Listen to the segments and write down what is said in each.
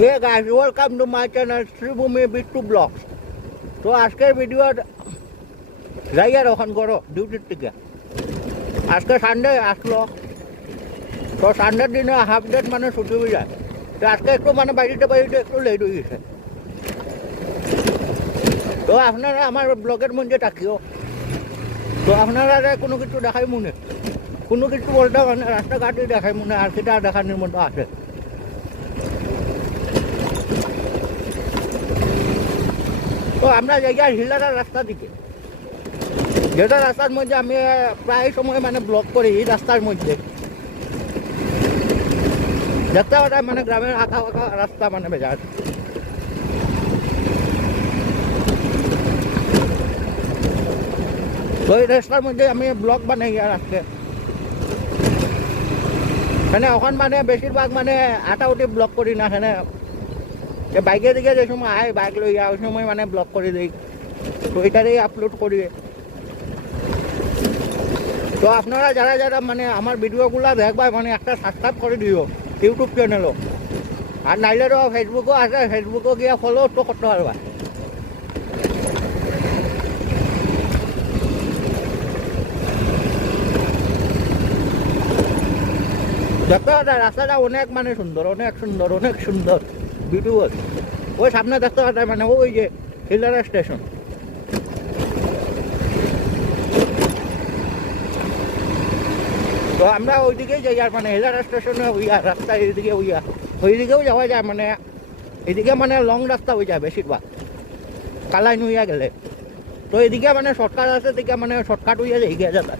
Hey guys, welcome to my channel Sribhumi Bittu Vlogs. তো আজকের ভিডিও যাই আর ওখান করো ডিউটির থেকে আজকে সানডে আসলো তো সানডের দিনে হাফ ডেট মানে ছুটি হয়ে যায় তো আজকে একটু মানে বাড়িতে একটু লেট হয়ে গেছে তো আপনারা আমার ব্লগের মধ্যে থাকিও তো আপনারা কোনো কিছু দেখাই মনে কোনো কিছু বলতে মানে রাস্তাঘাটে দেখাই মনে আর সেটা দেখানোর মতো আছে তো আমরা যাই হিলারা রাস্তা দিকে যেটা রাস্তার মধ্যে আমি প্রায় সময় মানে ব্লগ করি এই রাস্তার মধ্যে দেখতে পাঠায় মানে গ্রামের আঁকা আঁকা রাস্তা মানে বেজার তো এই রাস্তার মধ্যে আমি ব্লগ বানাই আর আজকে মানে ওখান মানে বেশিরভাগ মানে আটাউটি ব্লগ করি না এখানে বাইকের দিকে যে সময় আয় বাইক লইয়া ওই সময় মানে ব্লগ করে দিই তো এটারই আপলোড করি তো আপনারা যারা যারা মানে আমার ভিডিওগুলো দেখবা মানে একটা সাবস্ক্রাইব করে দিও ইউটিউব চ্যানেলও আর নাইলেও ফেসবুকও আছে ফেসবুকও গিয়ে ফলো তো করতে পারবা দেখতে রাস্তাটা অনেক মানে সুন্দর অনেক সুন্দর অনেক সুন্দর বিউটিফুল ওই সামনে দেখতে পাচ্ছি মানে ওই যে হিলারা স্টেশন তো আমরা ওইদিকেই যাই আর মানে হিলারা স্টেশনে ওইয়া রাস্তা এইদিকে ওইদিকেও যাওয়া যায় মানে এদিকে মানে লং রাস্তা হয়ে যায় বেশিরভাগ কালাই নুইয়া গেলে তো এদিকে মানে শর্টকাট আছে এদিকে মানে শর্টকাট হইয়া যাই গিয়ে যাতা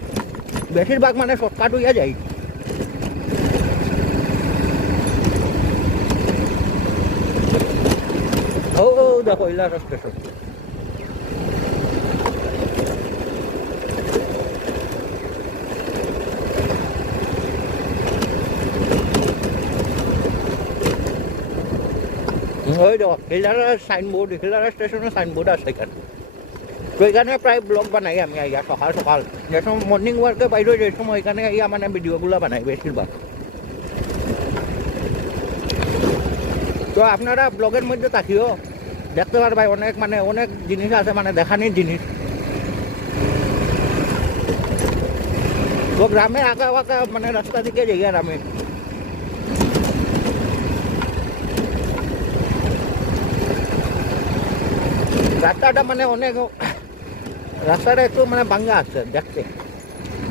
বেশিরভাগ মানে শর্টকাট হইয়া যাই ও দেখো হিলারা স্টেশন ওই দেখো হিলারা সাইনবোর্ড হিলারা স্টেশনের সাইনবোর্ড আছে এখানে তো এখানে প্রায় ব্লগ বানাই আমি আইয়া সকাল সকাল যে সময় মর্নিং ওয়ার্কে বাইরে যে সময় এখানে আইয়া মানে ভিডিওগুলো বানাই বেশিরভাগ তো আপনারা ব্লগের মধ্যে থাকিও দেখতে পারবাই অনেক মানে অনেক জিনিস আছে মানে দেখানির জিনিস তো গ্রামে আঁকা আঁকা মানে রাস্তা দিকে যাই আর আমি রাস্তাটা মানে অনেক রাস্তাটা একটু মানে ভাঙ্গা আছে দেখতে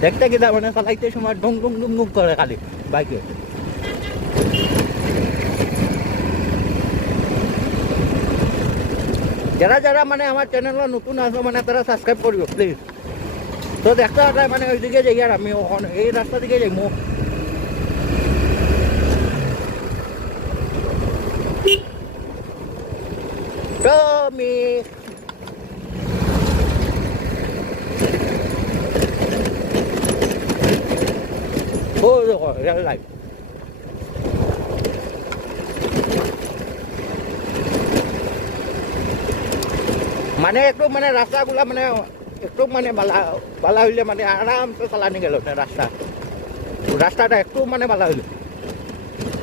দেখতে কিনা মানে চালাইতে সময় ডুম ডুম ডুম ডুম করে খালি বাইকে যারা যারা মানে আমার চ্যানেল নতুন আসো মানে তারা সাবস্ক্রাইব করিও প্লিজ তো দেখতে পাঠায় মানে ওইদিকে যাই আর আমি এই রাস্তা দিকে যাইমো টমি ও দেখো রেল লাইন মানে একটু মানে রাস্তাগুলা মানে একটু মানে বালা হইলে মানে আরামসে চালানি গেল রাস্তাটা একটু মানে বালা হইল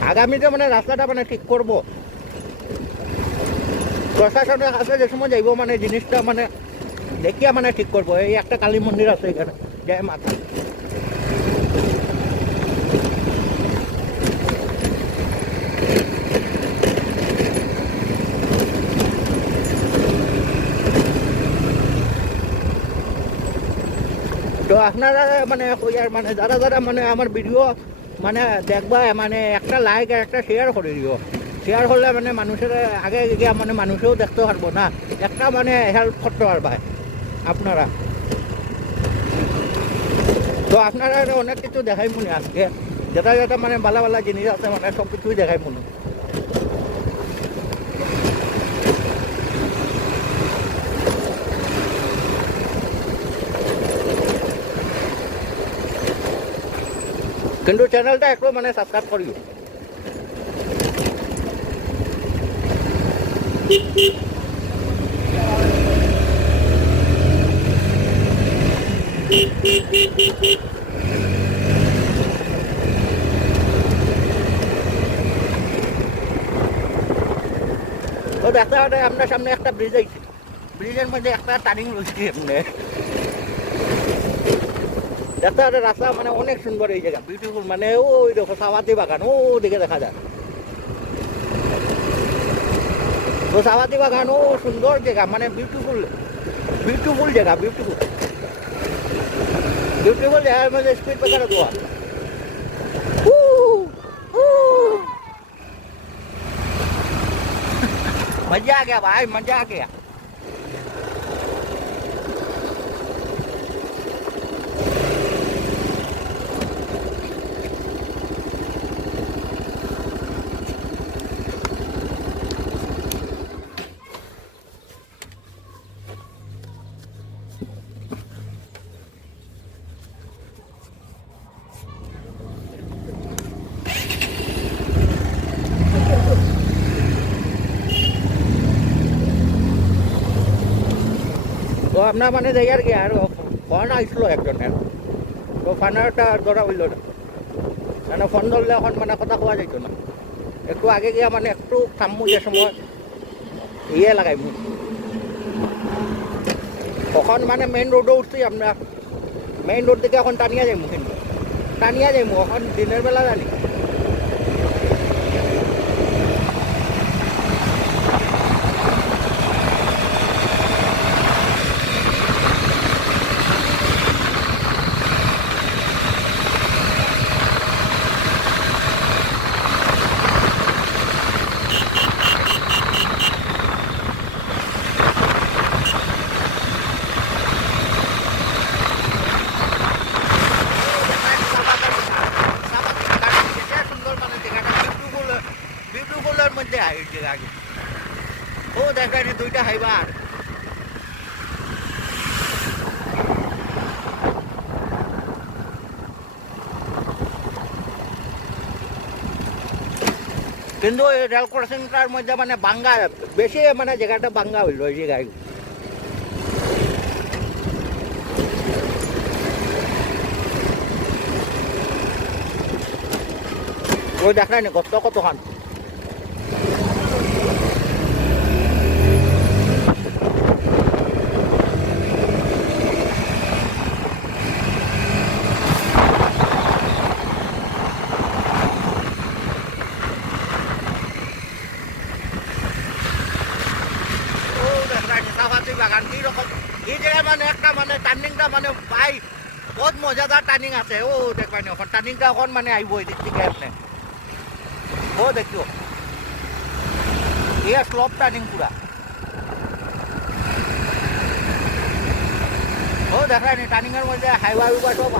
আগামীতে মানে রাস্তাটা মানে ঠিক করব প্রশাসনের কাছে যে সময় যাইব মানে জিনিসটা মানে দেখিয়া মানে ঠিক করবো এই একটা কালী মন্দির আছে এখানে জয় মাতা তো আপনারা মানে মানে যারা যারা মানে আমার ভিডিও মানে দেখবা মানে একটা লাইক আর একটা শেয়ার করে দিও শেয়ার করলে মানে মানুষের আগে গিয়ে মানে মানুষেও দেখতে পারবো না একটা মানে হেল্প করতে পারবা আপনারা তো আপনারা অনেক কিছু দেখাই মনে আজকে যেটা যেটা মানে ভালো ভালো জিনিস আছে মানে সব কিছুই দেখাই মনে কিন্তু চ্যানেলটা একটু মানে সাবস্ক্রাইব করিও রাস্তাঘাটে আমরা সামনে একটা ব্রিজ আইছে, ব্রিজের মধ্যে একটা টার্নিং রয়েছে এমনি রাস্তাঘাটের রাস্তা মানে অনেক সুন্দর এই জায়গা, বিউটিফুল। মানে ওই দেখো সাবাতি বাগান ও দিকে দেখা যায়, তো সাবাতি বাগান ও সুন্দর জায়গা, মানে বিউটিফুল বিউটিফুল জায়গা, বিউটিফুল বিউটিফুল জায়গার মধ্যে স্পিড ব্রেকার দেওয়া। मजा आ गया भाई, मजा आ गया। তো আপনার মানে যাইয়ার কি আর ফোন আসলো একজনের, তো ফোনটা ধরা হইল না, মানে ফোন ধরলে এখন মানে কথা কোয়া যাইত না। একটু আগে গিয়া মানে একটু থামমু, যে সময় ইয়ে লাগাইমু। তখন মানে মেইন রোডও উঠছি আমরা, মেইন রোড থেকে এখন টানিয়া যাইমু, কিন্তু টানিয়া যাইমু এখন দিনের বেলা জানি। মধ্যে আগে আগে ও দেখা দুইটা হাইবার, কিন্তু এই রেল ক্রসিংটার মধ্যে মানে বাঙ্গা বেশি, মানে জায়গাটা বাঙ্গা হইল এই জায়গায়। ওই দেখায় নি কত কতখান বাগান কিরকম এই জায়গায়, মানে একটা মানে টার্নিংটা মানে পাই বহুত মজাদার টার্নিং আছে। ও দেখবেন এখন টার্নিংটা এখন মানে আইব এই দিক থেকে আপনি ও দেখিও, এ স্লপ টার্নিং পুরা। ও দেখায়নি টার্নিং এর মধ্যে হাইওয়া উইবা সব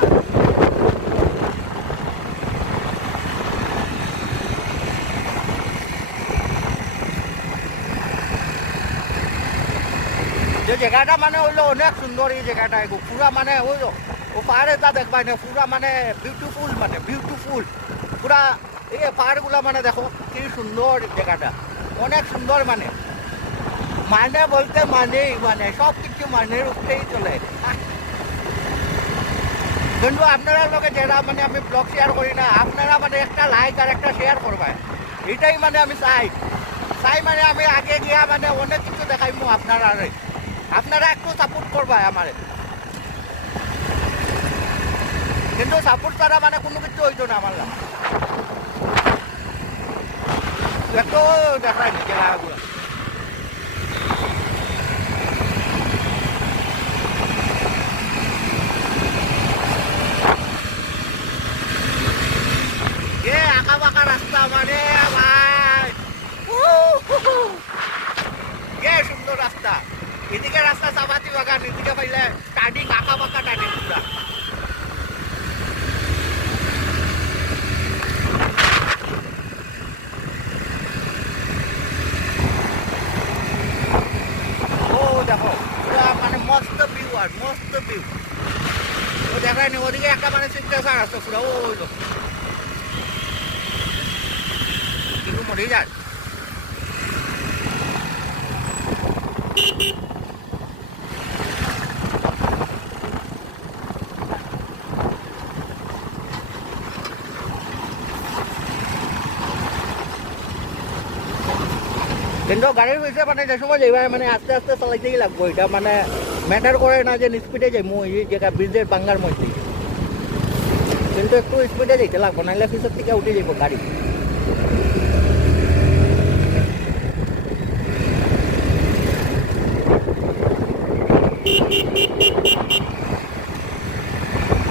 যে জায়গাটা মানে হইলো অনেক সুন্দর। এই জায়গাটা পুরা মানে হইলো ও পাহাড়েটা দেখবা না, পুরা মানে বিউটিফুল, মানে বিউটিফুল পুরা। এই পাহাড়গুলা মানে দেখো কি সুন্দর জায়গাটা, অনেক সুন্দর। মানে মানে বলতে মানেই মানে সব কিছু মানের উপরেই চলে। কিন্তু আপনারা লোকে যারা মানে আমি ব্লগ শেয়ার করি না, আপনারা মানে একটা লাইক আর একটা শেয়ার করবেন, এটাই মানে আমি চাই মানে আমি আগে গিয়া মানে অনেক কিছু দেখাইমু আপনারা, আপনারা একটু সাপোর্ট করবা আমারে। কিন্তু সাপোর্ট ছাড়া মানে কোনো কিছু হইতো না আমার, একটু দেখাই নি জায়গাগুলো। আঁকা বাঁকা রাস্তা মানে ভাই, সুন্দর রাস্তা। এদিকে রাস্তা সাবাতি বাগান, এদিকে পাইলে টার্নিং, আঁকা বাঁকা টার্নিং পুরা। ও দেখো পুরা মানে মস্ত ভিউ, আর মস্ত ভিউ। ও দেখায় নি ওদিকে একটা মানে সিগনেচার আছে পুরা, ওই কিন্তু মরে যায়। কিন্তু গাড়ির হয়েছে মানে যে সময় যাইবা মানে আস্তে আস্তে চালাইতেই লাগবো, এটা মানে ম্যাটার করে না যে স্পিডে যাই মই যেটা ব্রিজের বাঙ্গার মধ্যে, কিন্তু একটু স্পিডে যেতে লাগবো, নাহলে পিছর থেকে উঠে যাবো গাড়ি।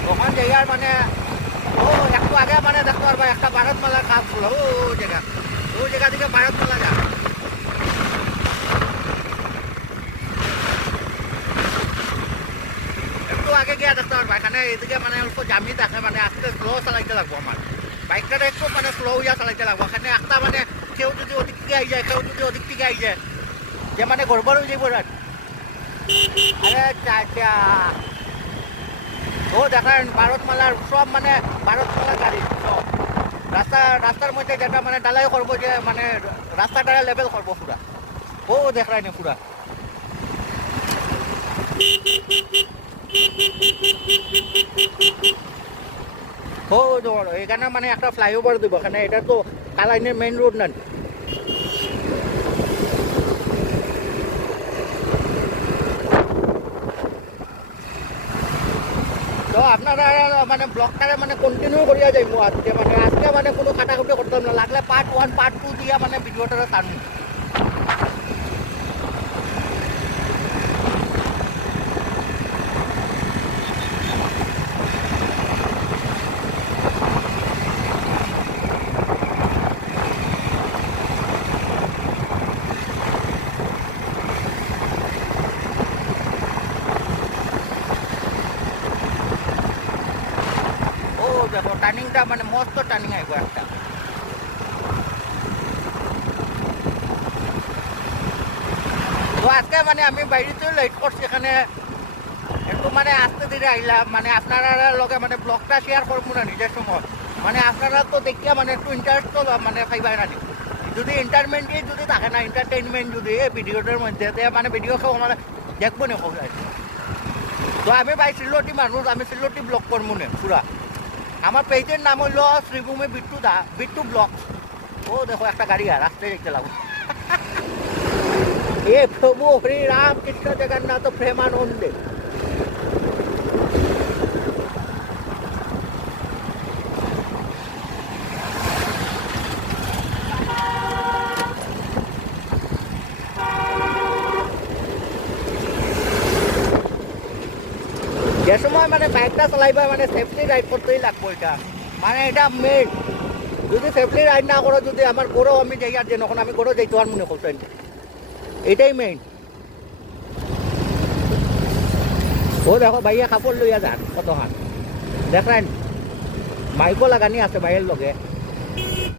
তখন যাইয়ার মানে ও একটু আগে মানে দেখতে পারবা একটা ভারতমালার কাজ ছিল, ও জায়গা থেকে ভারতমালা যা। একটু আগে গিয়ে দেখতে পারবা এখানে এদিকে মানে অল্প জামি থাকে, মানে আস্তে স্লো চালাইতে লাগবো আমার বাইকটা, একটু মানে স্লো হইয়া চালাইতে লাগবো। এখানে একটা মানে কেউ যদি ওদিক থেকে আই যায়, কেউ যদি ওদিক থেকে আই যায়, যে মানে গড়বড় হয়ে যাবো। আরে চাচা ও দেখেন ভারতমালার সব মানে ভারতমালা গাড়ি সব রাস্তার মধ্যে যেটা মানে ডালাই করবো, যে মানে রাস্তাটা লেভেল করবো পুরা, ও দেখায় না পুরা। ও এখানে মানে একটা ফ্লাইওভার দিব, এখানে এটা তো কালাইনের মেইন রোড না। তো আপনারা মানে ব্লগটারে মানে কন্টিনিউ করিয়া যাইব আজকে, মানে কোনো কাটাকুটি করতাম না, লাগলে পার্ট 1 পার্ট 2 দিয়া মানে ভিডিওটা টানবো। ও দেখো টার্নিংটা মানে মস্ত টার্নিং আইব একটা। তো আজকে মানে আমি বাইরেতেও লাইট করছি, এখানে একটু মানে আস্তে ধীরে আইলাম, মানে আপনারা লগে মানে ব্লগটা শেয়ার করবো না নিজের সময়, মানে আপনারা তো দেখিয়া মানে একটু ইন্টারেস্ট তো মানে পাইবাই না, যদি এন্টারটেনমেন্টই যদি থাকে না, এন্টারটেনমেন্ট যদি এই ভিডিওটার মধ্যে মানে ভিডিও কেউ মানে দেখবো না কোথায়। তো আমি ভাই সিল্লটি মানুষ, আমি সিল্লটি ব্লগ করবো না পুরা। আমার পেজের নাম হইল শ্রীভূমি বিট্টু ব্লগ। ও দেখো একটা গাড়ি আর রাস্তায় দেখতে লাগবো। এ প্রভু হরি রাম কৃষ্ণ জগন্নাথ প্রেমানন্দে। যে সময় মানে বাইকটা চালাইবা মানে সেফটি রাইড করতেই লাগবো, এটা মানে এটা মেন। যদি সেফটি রাইড না করো, যদি আমার গরো আমি যাই আর যে নখন আমি গরো যাইতে আর মনে করতেন, এটাই মেইন। ও দেখো ভাইয়া কাপড় লইয়া যান কত হান দেখেন, মাইকও লাগানি আছে ভাইয়ের লগে।